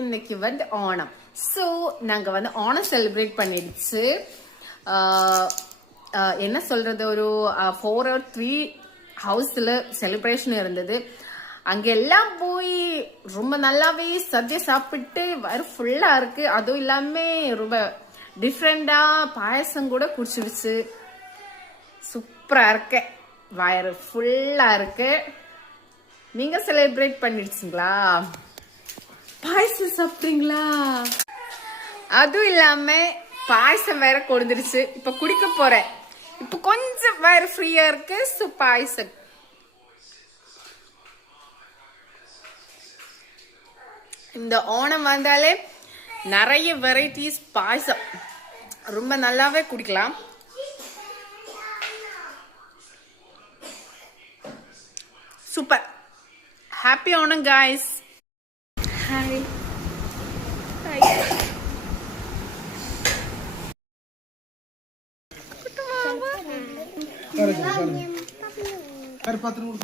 இன்னைக்கு வந்து ஓணம். ஸோ நாங்கள் வந்து ஓணம் செலிப்ரேட் பண்ணிடுச்சு. என்ன சொல்றது, ஒரு 4 or 3 ஹவுஸில் செலிப்ரேஷன் இருந்தது. அங்கே எல்லாம் போய் ரொம்ப நல்லாவே சദ്യ சாப்பிட்டு வயிறு ஃபுல்லாக இருக்கு. அதுவும் இல்லாமல் ரொம்ப டிஃப்ரெண்டாக பாயசம் கூட குடிச்சிடுச்சு. சூப்பராக இருக்கு, வயிறு ஃபுல்லாக இருக்கு. நீங்கள் செலிப்ரேட் பண்ணிடுச்சிங்களா? பாயசம் சாப்பிட்டீங்களா? அதுவும் இல்லாமல் பாயசம் வேற கொடுத்துருச்சு. இப்போ குடிக்க போகிறேன். இப்போ கொஞ்சம் வேற ஃப்ரீயாக இருக்கு. ஸோ பாயசம் இந்த ஓணம் வந்தாலே நிறைய வெரைட்டிஸ் பாயசம் ரொம்ப நல்லாவே குடிக்கலாம். Super. Happy Onam guys. Hi hi. Kar patron.